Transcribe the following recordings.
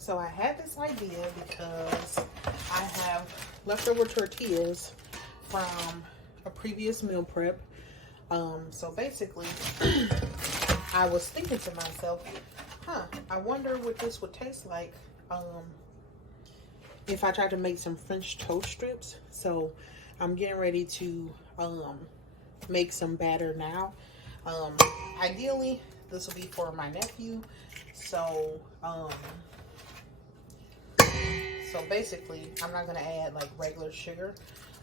So I had this idea because I have leftover tortillas from a previous meal prep. So basically, I was thinking to myself, I wonder what this would taste like if I tried to make some French toast strips. So I'm getting ready to make some batter now. Ideally, this will be for my nephew. So basically, I'm not gonna add like regular sugar.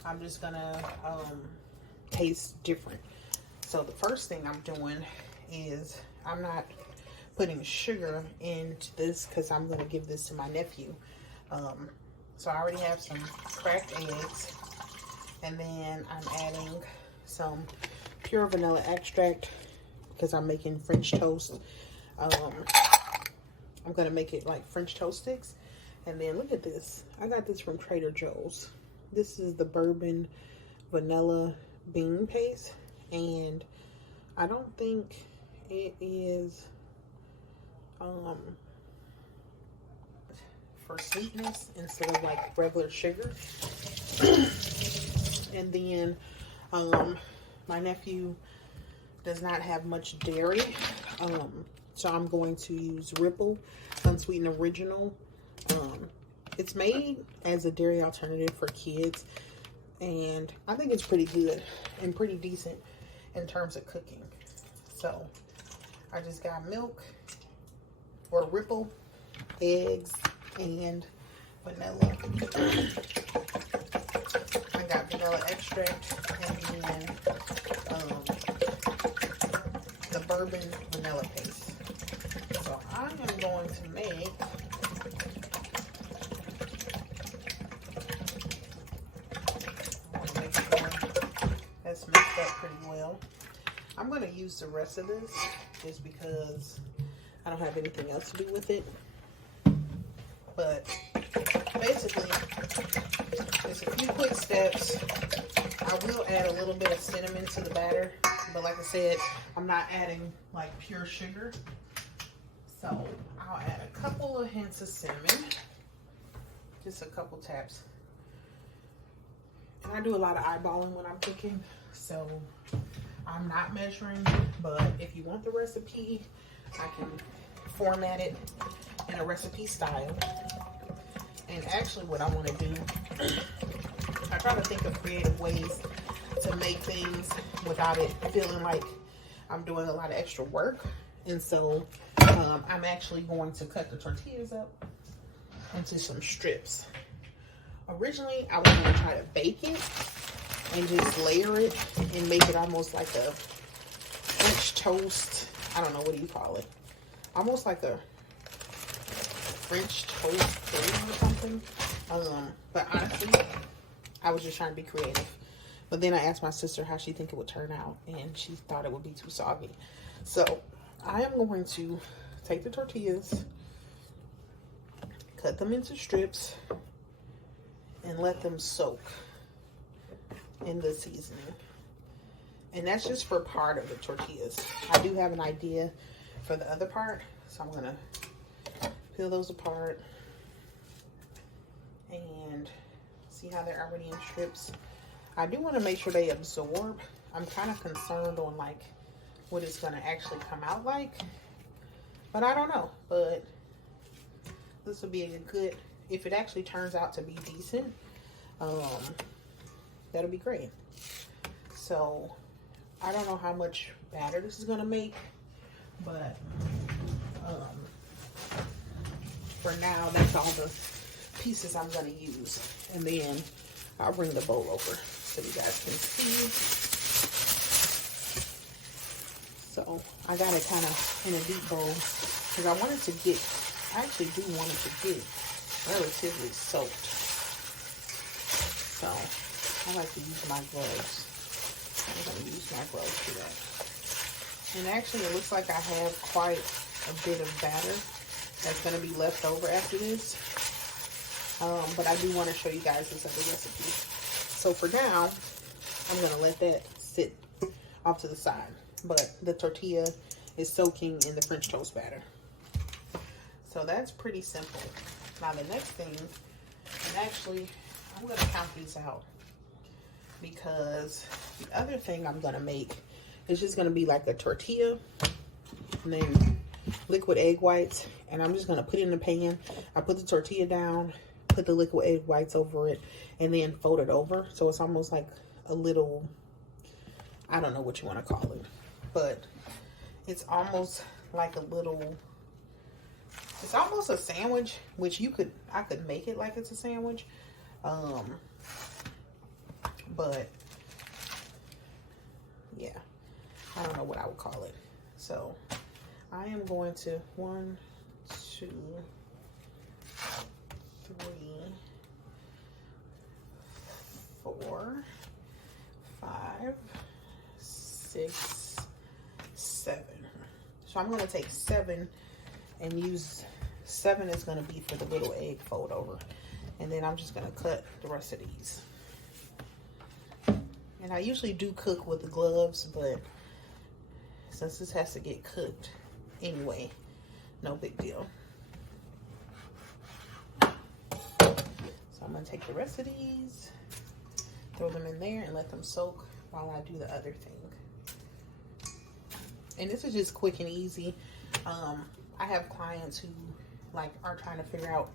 I'm just gonna taste different. So the first thing I'm doing is I'm not putting sugar into this because I'm gonna give this to my nephew. So I already have some cracked eggs, and then I'm adding some pure vanilla extract because I'm making French toast. I'm gonna make it like French toast sticks. And then look at this. I got this from Trader Joe's. This is the bourbon vanilla bean paste, and I don't think it is for sweetness instead of like regular sugar. And then my nephew does not have much dairy, so I'm going to use Ripple unsweetened original. It's made as a dairy alternative for kids, and I think it's pretty good and pretty decent in terms of cooking. So I just got milk or Ripple, eggs, and vanilla. I got vanilla extract and then the bourbon vanilla paste. So I am going to make that's mixed up pretty well. I'm going to use the rest of this just because I don't have anything else to do with it. But basically, there's a few quick steps. I will add a little bit of cinnamon to the batter, but like I said, I'm not adding like pure sugar. So I'll add a couple of hints of cinnamon, just a couple taps. And I do a lot of eyeballing when I'm cooking, so I'm not measuring, but if you want the recipe, I can format it in a recipe style. And actually what I want to do, I try to think of creative ways to make things without it feeling like I'm doing a lot of extra work. And so I'm actually going to cut the tortillas up into some strips. Originally, I was going to try to bake it and just layer it and make it almost like a French toast. I don't know, what do you call it? Almost like a French toast thing or something. But honestly, I was just trying to be creative. But then I asked my sister how she think it would turn out, and she thought it would be too soggy. So I am going to take the tortillas, cut them into strips, and let them soak in the seasoning. And that's just for part of the tortillas. I do have an idea for the other part, so I'm gonna peel those apart and see how they're already in strips. I do want to make sure they absorb. I'm kind of concerned on like what it's gonna actually come out like, but I don't know. But this will be a good, if it actually turns out to be decent, that'll be great. So I don't know how much batter this is gonna make, but for now, that's all the pieces I'm gonna use. And then I'll bring the bowl over so you guys can see. So I got it kind of in a deep bowl because I wanted to get, I actually do want it to get relatively soaked. So I like to use my gloves. I'm going to use my gloves for that. And actually it looks like I have quite a bit of batter that's going to be left over after this. But I do want to show you guys this other recipe. So for now, I'm going to let that sit off to the side. But the tortilla is soaking in the French toast batter. So that's pretty simple. Now the next thing, and actually I'm gonna count these out, because the other thing I'm gonna make is just gonna be like a tortilla and then liquid egg whites, and I'm just gonna put it in the pan. I put the tortilla down, put the liquid egg whites over it, and then fold it over. So it's almost like a little, I don't know what you want to call it, but it's almost like a little, it's almost a sandwich, which I could make it like it's a sandwich. But yeah, I don't know what I would call it. So I am going to 1, 2, 3, 4, 5, 6, 7. So I'm going to take 7 and use 7 is going to be for the little egg fold over. And then I'm just going to cut the rest of these. And I usually do cook with the gloves, but since this has to get cooked anyway, no big deal. So I'm going to take the rest of these, throw them in there, and let them soak while I do the other thing. And this is just quick and easy. I have clients who are trying to figure out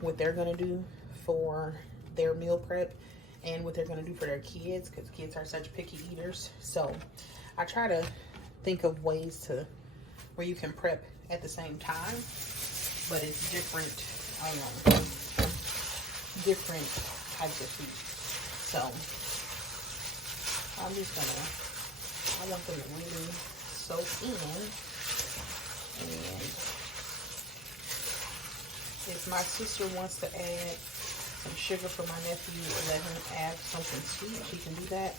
what they're going to do for their meal prep and what they're going to do for their kids, because kids are such picky eaters. So I try to think of ways to where you can prep at the same time, but it's different different types of food. So I'm just gonna, I want them to really soak in. And if my sister wants to add some sugar for my nephew or let him add something sweet, she can do that.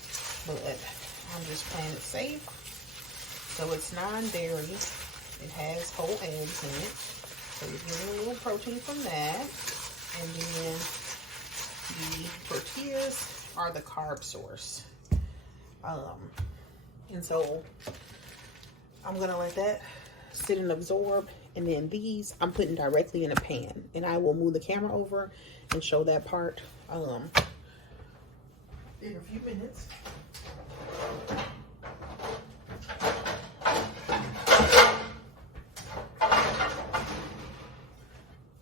But I'm just playing it safe. So it's non-dairy. It has whole eggs in it. So you're getting a little protein from that. And then the tortillas are the carb source. And so I'm going to let that sit and absorb. And then these I'm putting directly in a pan. And I will move the camera over and show that part in a few minutes.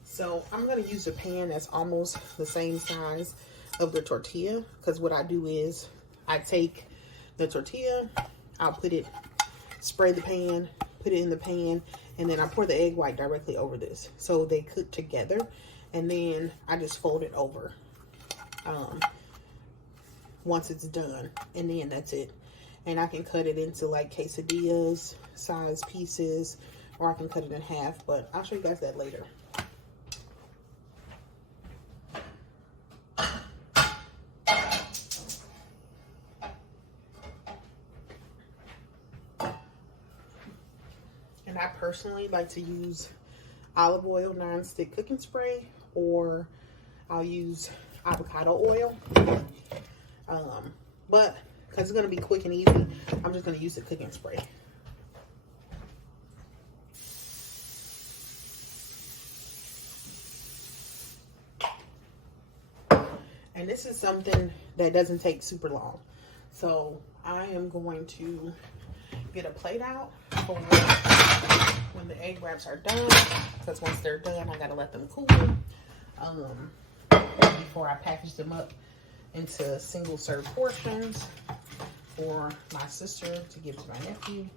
So I'm going to use a pan that's almost the same size of the tortilla, because what I do is I take the tortilla, I'll put it, spray the pan, put it in the pan, and then I pour the egg white directly over this. So they cook together, and then I just fold it over once it's done, and then that's it. And I can cut it into like quesadillas size pieces, or I can cut it in half, but I'll show you guys that later. And I personally like to use olive oil non-stick cooking spray, or I'll use avocado oil. But because it's going to be quick and easy, I'm just going to use the cooking spray. And this is something that doesn't take super long. So I am going to get a plate out for when the egg wraps are done, because once they're done, I got to let them cool before I package them up into single serve portions for my sister to give to my nephew.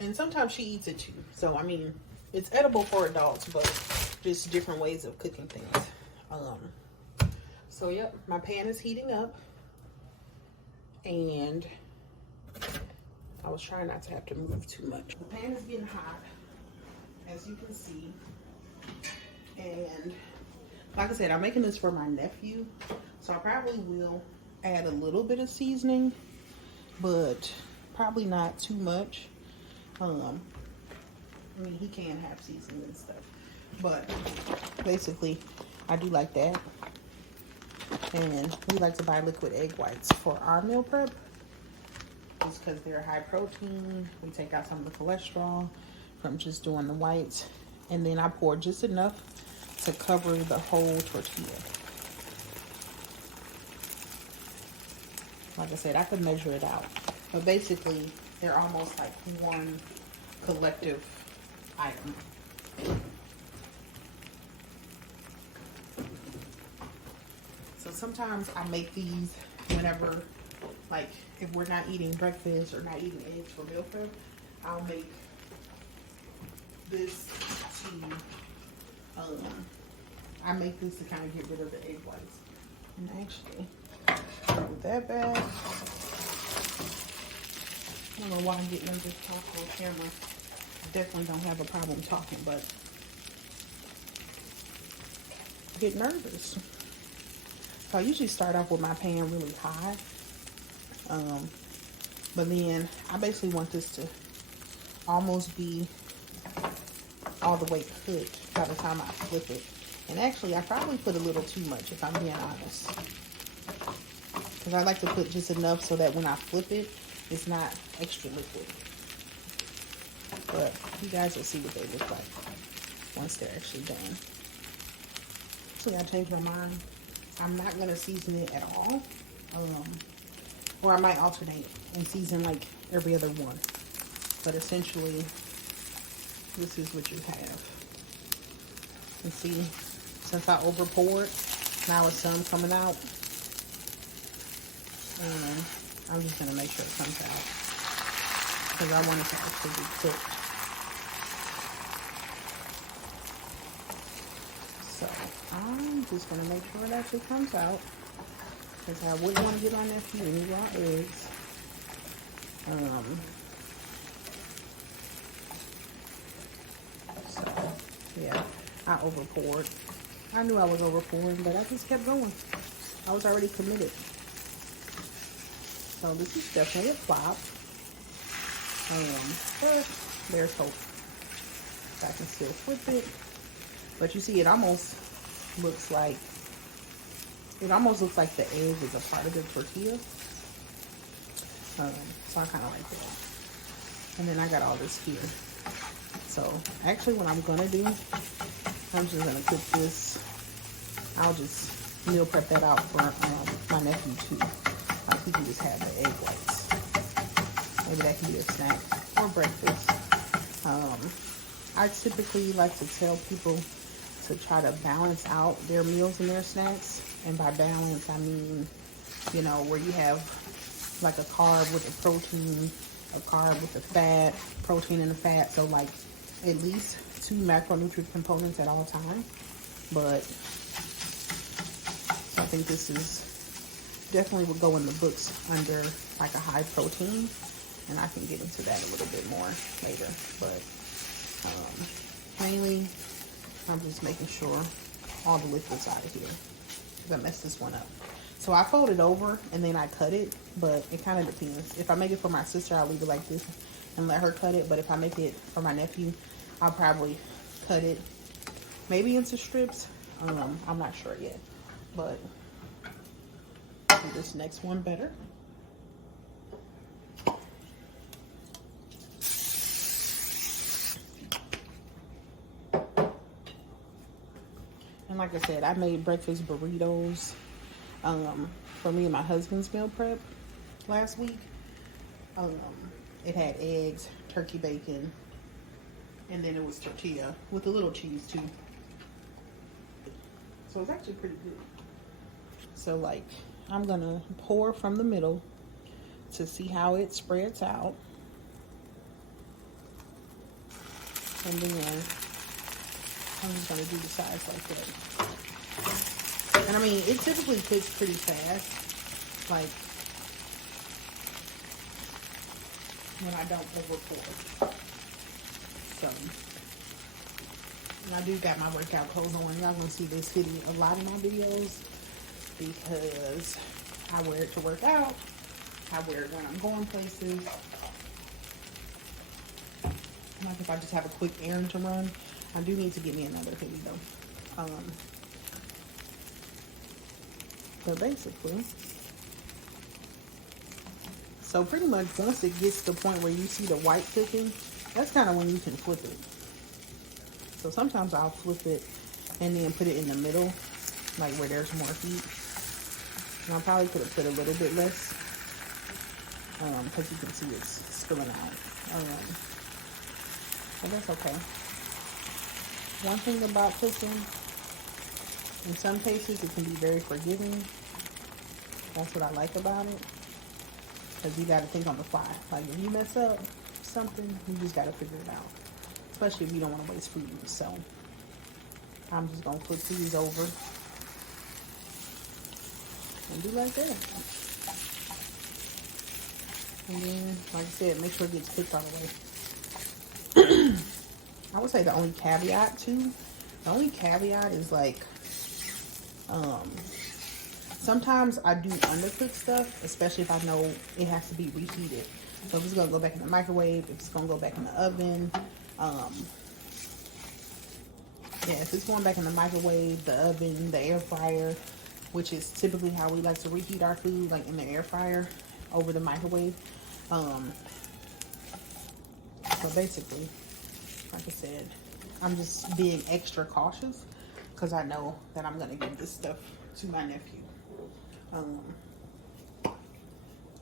And sometimes she eats it too. So I mean, it's edible for adults, but just different ways of cooking things. So yep, my pan is heating up, and I was trying not to have to move too much. The pan is getting hot, as you can see. And like I said, I'm making this for my nephew, so I probably will add a little bit of seasoning, but probably not too much. I mean, he can have seasoning and stuff, but basically I do like that. And we like to buy liquid egg whites for our meal prep, just because they're high protein. We take out some of the cholesterol from just doing the whites, And then I pour just enough to cover the whole tortilla. Like I said, I could measure it out. But basically, they're almost like one collective item. So sometimes I make these whenever, like, if we're not eating breakfast or not eating eggs for meal prep, I'll make this to, I make this to kind of get rid of the egg whites. And actually, put that back. I don't know why I'm getting them to talk on camera. I definitely don't have a problem talking, but I get nervous. So I usually start off with my pan really high. But then I basically want this to almost be all the way cooked by the time I flip it. And actually, I probably put a little too much, if I'm being honest. Because I like to put just enough so that when I flip it, it's not extra liquid. But you guys will see what they look like once they're actually done. So I changed my mind. I'm not going to season it at all. Or I might alternate and season like every other one. But essentially, this is what you have. And see, since I over poured, now it's some coming out. And I'm just going to make sure it comes out. Because I want it to actually be cooked. So, I'm just going to make sure it actually comes out. Because I wouldn't want to get on there for any raw eggs. So, yeah, I over poured. I knew I was over pouring, but I just kept going. I was already committed. So this is definitely a flop. But there's hope. I can still flip it. But you see, it almost looks like the egg is a part of the tortilla. So I kind of like that. And then I got all this here. So actually what I'm going to do, I'm just going to cook this. I'll just meal prep that out for my nephew too. Like he can just have the egg whites. Maybe that can be a snack or breakfast. I typically like to tell people to try to balance out their meals and their snacks. And by balance, I mean, you know, where you have like a carb with a protein, a carb with the fat, protein and the fat. So like at least 2 macronutrient components at all times. But I think this is definitely would go in the books under like a high protein. And I can get into that a little bit more later. But mainly, I'm just making sure all the liquid's out of here. Because I messed this one up. So I fold it over and then I cut it. But it kind of depends. If I make it for my sister, I'll leave it like this and let her cut it. But if I make it for my nephew, I'll probably cut it maybe into strips. I'm not sure yet. But I'll do this next one better. And like I said, I made breakfast burritos for me and my husband's meal prep last week. It had eggs, turkey bacon, and then it was tortilla with a little cheese too. So it's actually pretty good. So like, I'm gonna pour from the middle to see how it spreads out. And then I'm just gonna do the sides like that. And I mean, it typically cooks pretty fast. Like, when I don't over pour. So, and I do got my workout clothes on. Y'all gonna see this hitting a lot of my videos because I wear it to work out. I wear it when I'm going places. Like if I just have a quick errand to run. I do need to get me another hoodie though. But basically, so pretty much once it gets to the point where you see the white cooking, that's kind of when you can flip it. So sometimes I'll flip it and then put it in the middle, like where there's more heat. And I probably could have put a little bit less, because you can see it's spilling out. But that's okay. One thing about cooking, in some cases it can be very forgiving. That's what I like about it, because you got to think on the fly. Like if you mess up something, you just got to figure it out, especially if you don't want to waste food. So I'm just gonna flip these over and do like that. And then, like I said, make sure it gets cooked all the way. I would say the only caveat is like, sometimes I do undercook stuff, especially if I know it has to be reheated. So if it's gonna go back in the microwave, if it's gonna go back in the oven, yeah, if it's going back in the microwave, the oven, the air fryer, which is typically how we like to reheat our food, like in the air fryer over the microwave. So basically, like I said, I'm just being extra cautious because I know that I'm gonna give this stuff to my nephew.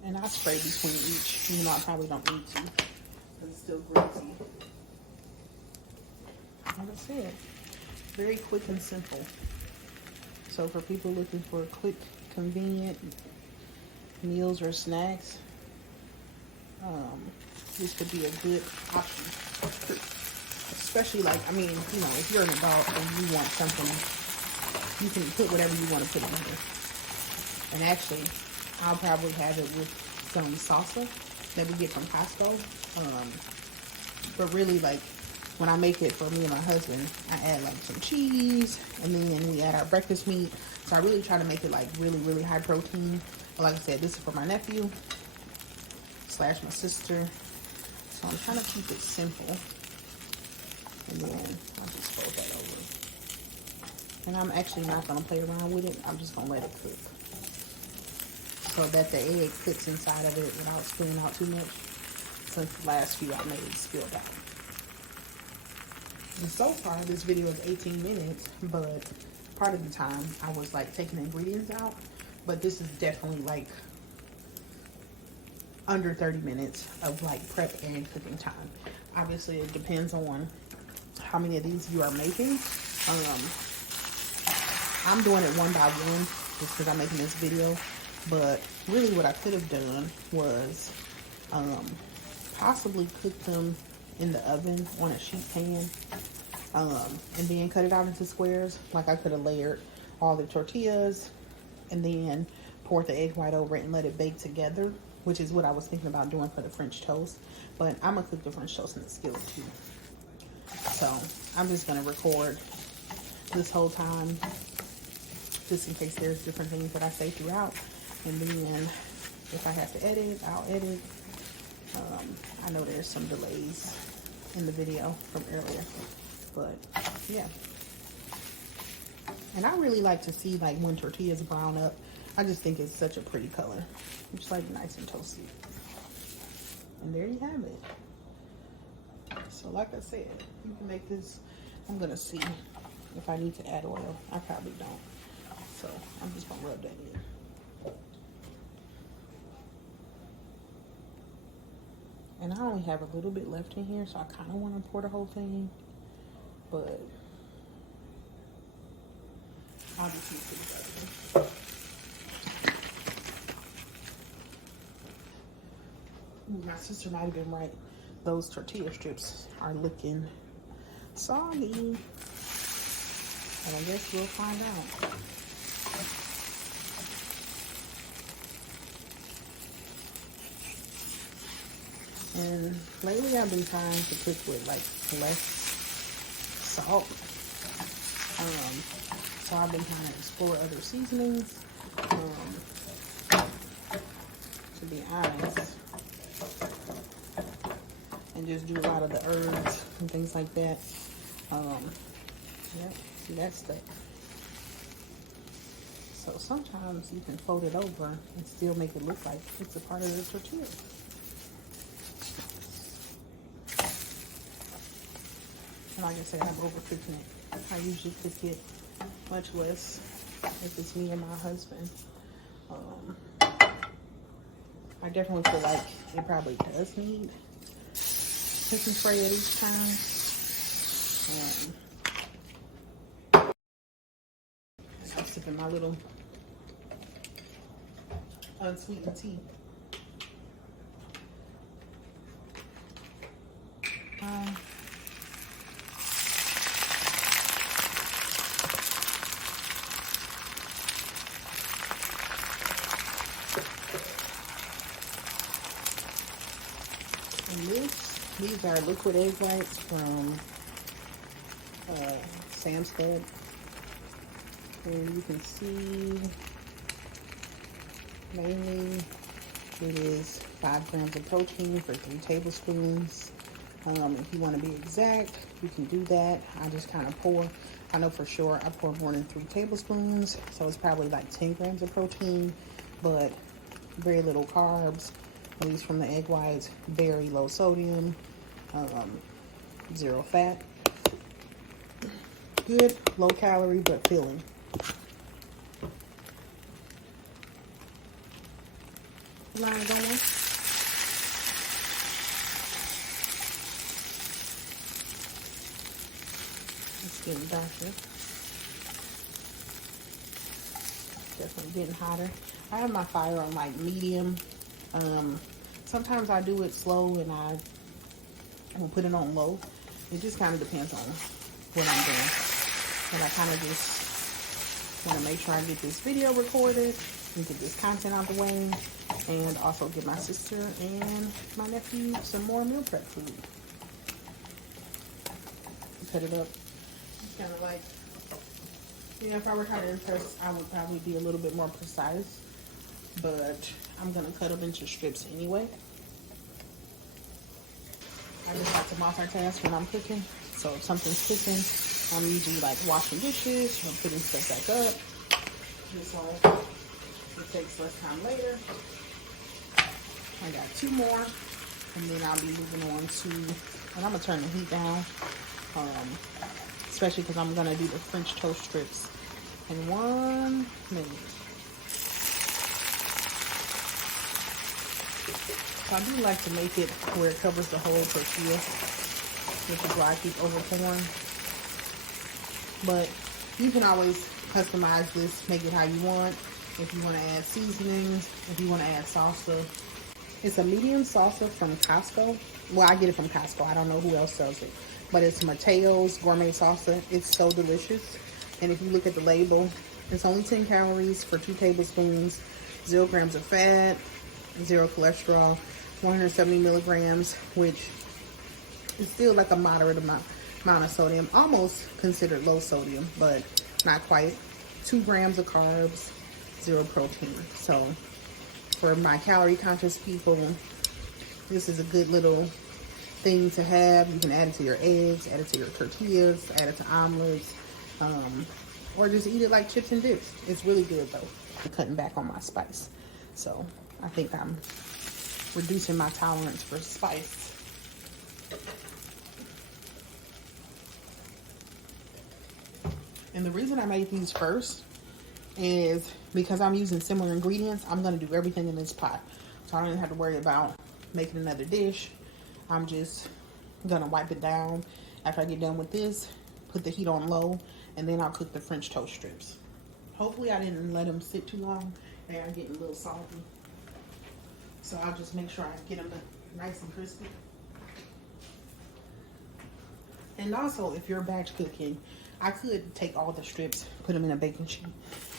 And I spray between each, even though I probably don't need to, because it's still greasy. Like I said, very quick and simple. So for people looking for quick, convenient meals or snacks, this could be a good option. Especially like, I mean, you know, if you're an adult and you want something, you can put whatever you want to put in here. And actually, I'll probably have it with some salsa that we get from Costco. But really, like, when I make it for me and my husband, I add like some cheese, and then we add our breakfast meat. So I really try to make it like really, really high protein. But like I said, this is for my nephew / my sister. So I'm trying to keep it simple. And then I'll just fold that over. And I'm actually not going to play around with it. I'm just going to let it cook, so that the egg fits inside of it without spilling out too much. Since the last few I made spilled out. And so far, this video is 18 minutes, but part of the time I was like taking ingredients out. But this is definitely like under 30 minutes of like prep and cooking time. Obviously, it depends on how many of these you are making. I'm doing it one by one just because I'm making this video. But really what I could have done was possibly cook them in the oven on a sheet pan, and then cut it out into squares. Like I could have layered all the tortillas and then poured the egg white over it and let it bake together, which is what I was thinking about doing for the French toast. But I'm gonna cook the French toast in the skillet too. So I'm just gonna record this whole time, just in case there's different things that I say throughout. And then if I have to edit, I'll edit. I know there's some delays in the video from earlier, but yeah. And I really like to see like when tortillas brown up. I just think it's such a pretty color. It's like nice and toasty. And there you have it. So like I said, you can make this. I'm gonna see if I need to add oil. I probably don't. So I'm just gonna rub that in. And I only have a little bit left in here, so I kind of want to pour the whole thing, but I'll just use it together. My sister might have been right. Those tortilla strips are looking soggy, and I guess we'll find out. And lately I've been trying to cook with like less salt. So I've been trying to explore other seasonings. To be honest. And just do a lot of the herbs and things like that. Yep, see that stuff. So sometimes you can fold it over and still make it look like it's a part of the tortilla. Like I said, I'm overcooking it. I usually cook it much less if it's me and my husband. I definitely feel like it probably does need cooking spray at each time. I'm sipping my little unsweetened tea. And these are liquid egg whites from Sam's Club. And you can see mainly it is 5 grams of protein for 3 tablespoons. If you want to be exact, you can do that. I just kind of pour. I know for sure I pour more than 3 tablespoons, so it's probably like 10 grams of protein, but very little carbs, at least from the egg whites. Very low sodium, 0 fat. Good, low calorie, but filling. Line going. It's getting darker. Definitely getting hotter. I have my fire on like medium. Sometimes I do it slow and I will put it on low. It just kind of depends on what I'm doing. And I kind of just want to make sure I get this video recorded and get this content out the way, and also give my sister and my nephew some more meal prep food. Cut it up. It's kind of like, you know, if I were kind of impressed, I would probably be a little bit more precise, but I'm going to cut them into strips anyway. I just like to multitask when I'm cooking, so if something's cooking, I'm usually like washing dishes or putting stuff back up. This way, it takes less time later. I got 2 more, and then I'll be moving on to, and I'm gonna turn the heat down, especially because I'm gonna do the French toast strips in 1 minute. So I do like to make it where it covers the whole tortilla, which is why I keep over pouring. But you can always customize this, make it how you want. If you want to add seasonings, if you want to add salsa. It's a medium salsa from Costco. Well, I get it from Costco. I don't know who else sells it. But it's Mateo's gourmet salsa. It's so delicious. And if you look at the label, it's only 10 calories for 2 tablespoons, 0 grams of fat, 0 cholesterol, 170 milligrams, which is still like a moderate amount of sodium. Almost considered low sodium, but not quite. 2 grams of carbs, 0 protein. So for my calorie conscious people, this is a good little thing to have. You can add it to your eggs, add it to your tortillas, add it to omelets, or just eat it like chips and dips. It's really good though. I'm cutting back on my spice, so I think I'm reducing my tolerance for spice. And the reason I made these first is because I'm using similar ingredients. I'm going to do everything in this pot, so I don't even have to worry about making another dish. I'm just going to wipe it down after I get done with this, put the heat on low, and then I'll cook the French toast strips. Hopefully I didn't let them sit too long. They are getting a little salty, so I'll just make sure I get them nice and crispy. And also, if you're batch cooking, I could take all the strips, put them in a baking sheet,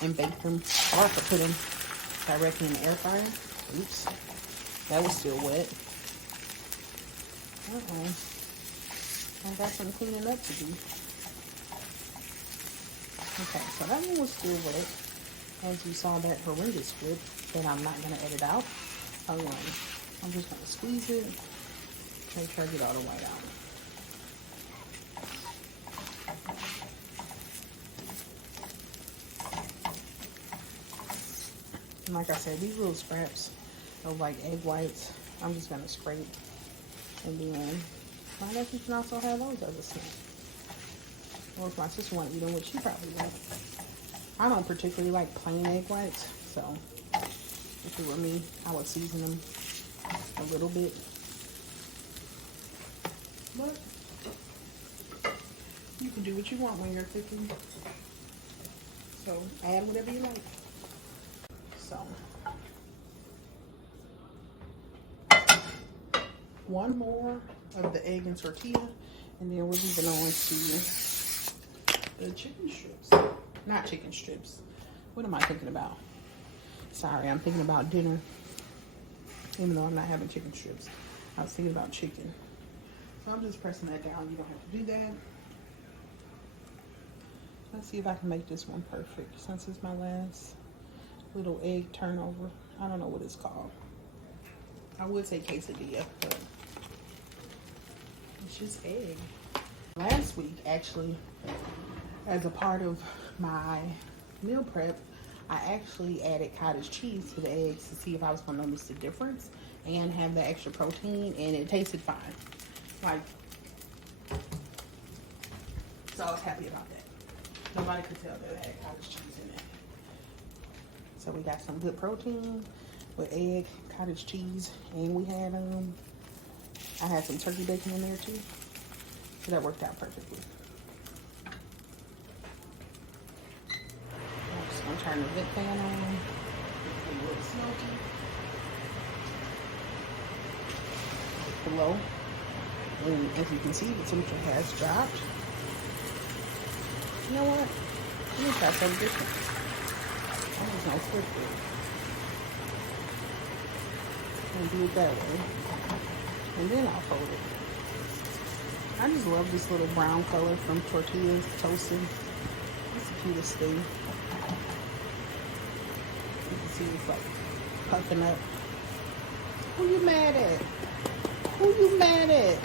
and bake them, or I could put them directly in the air fryer. Oops, that was still wet. I got some cleaning up to do. Okay, so that one was still wet. As you saw that horrendous flip that I'm not going to edit out. I'm just going to squeeze it, make sure I get all the white out. And like I said, these little scraps of like egg whites, I'm just gonna scrape, and then I guess you can also have those as a snack. Or if my sister want to eat them, which she probably won't. I don't particularly like plain egg whites, so if it were me, I would season them a little bit. But you can do what you want when you're cooking. So add whatever you like. So one more of the egg and tortilla, and then we're moving on to the chicken strips. Not chicken strips. What am I thinking about? Sorry, I'm thinking about dinner. Even though I'm not having chicken strips. I was thinking about chicken. So I'm just pressing that down. You don't have to do that. Let's see if I can make this one perfect since it's my last little egg turnover. I don't know what it's called. I would say quesadilla, but it's just egg. Last week, actually, as a part of my meal prep, I actually added cottage cheese to the eggs to see if I was going to notice the difference and have the extra protein, and it tasted fine. Like, so I was happy about that. Nobody could tell that it had cottage cheese in it. So we got some good protein with egg, cottage cheese, and we had I had some turkey bacon in there too. So that worked out perfectly. I'm just gonna turn the vent fan on. It's a little smoky. Below. And as you can see, the temperature has dropped. You know what? Let me try something different. I'm just gonna flip it. And do it that way. And then I'll fold it. I just love this little brown color from tortillas toasted. It's the cutest thing. You can see it's like puffing up. Who you mad at? Who you mad at?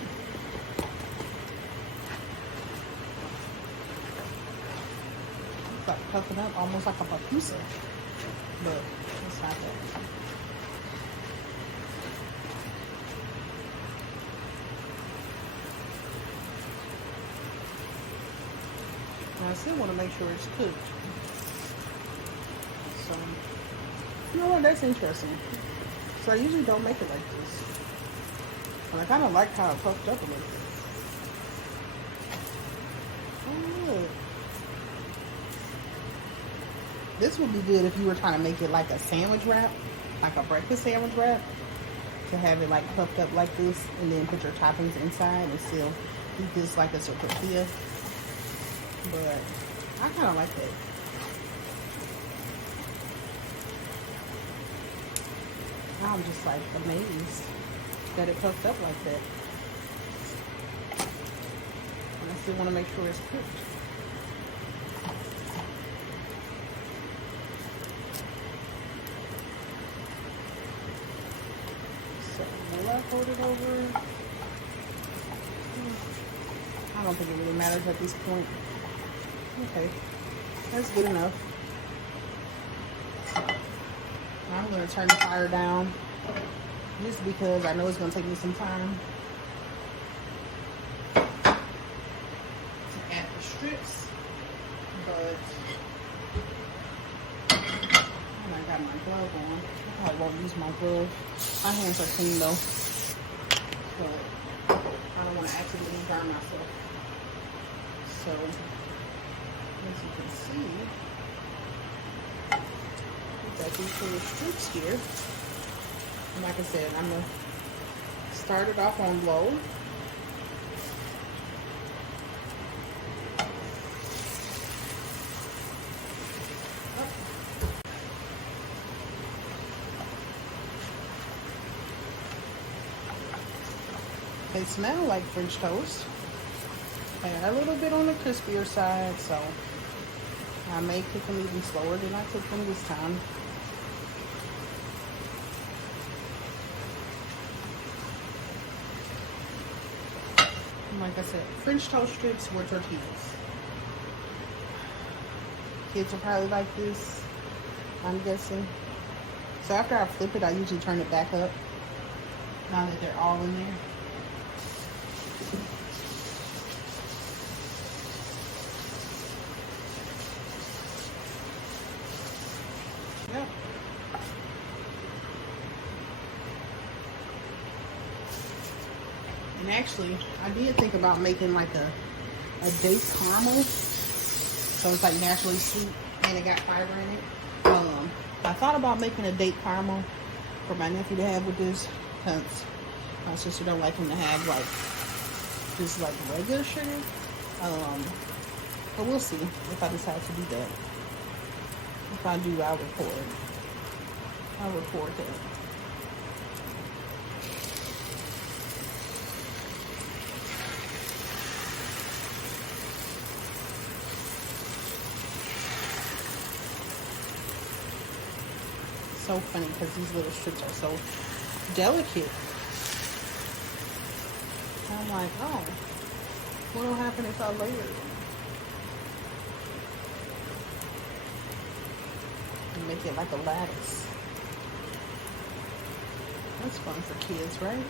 It's like puffing up almost like a papusa. But it's not that. I still want to make sure it's cooked. So, you know what? That's interesting. So I usually don't make it like this. But I kind of like how it puffed up a little bit. Oh, look. This would be good if you were trying to make it like a sandwich wrap, like a breakfast sandwich wrap, to have it like puffed up like this, and then put your toppings inside and still eat this like it's a tortilla. But I kind of like that. I'm just like amazed that it puffed up like that. And I still want to make sure it's cooked. So will I fold it over? I don't think it really matters at this point. Okay, that's good enough. I'm going to turn the fire down just because I know it's going to take me some time to add the strips, but I got my glove on. I probably won't use my glove. My hands are clean though, but I don't want to accidentally burn myself. So as you can see, we've got these little strips here. And like I said, I'm going to start it off on low. They smell like French toast. And a little bit on the crispier side, so I may cook them even slower than I cooked them this time. And like I said, French toast strips with tortillas. Kids will probably like this, I'm guessing. So after I flip it, I usually turn it back up, now that they're all in there. And actually, I did think about making like a date caramel. So it's like naturally sweet and it got fiber in it. I thought about making a date caramel for my nephew to have with this, because my sister don't like him to have like just like regular sugar. But we'll see if I decide to do that. If I do, I'll record. I'll record that. So funny because these little strips are so delicate. I'm like, oh, what'll happen if I layer it? And make it like a lattice. That's fun for kids, right?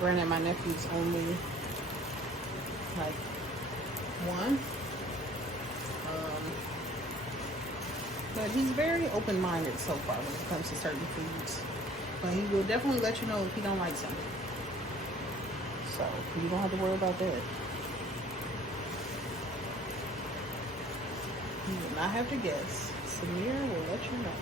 Granted, my nephew's only like one. But he's very open-minded so far when it comes to certain foods. But he will definitely let you know if he don't like something. So you don't have to worry about that. You will not have to guess. Samir will let you know.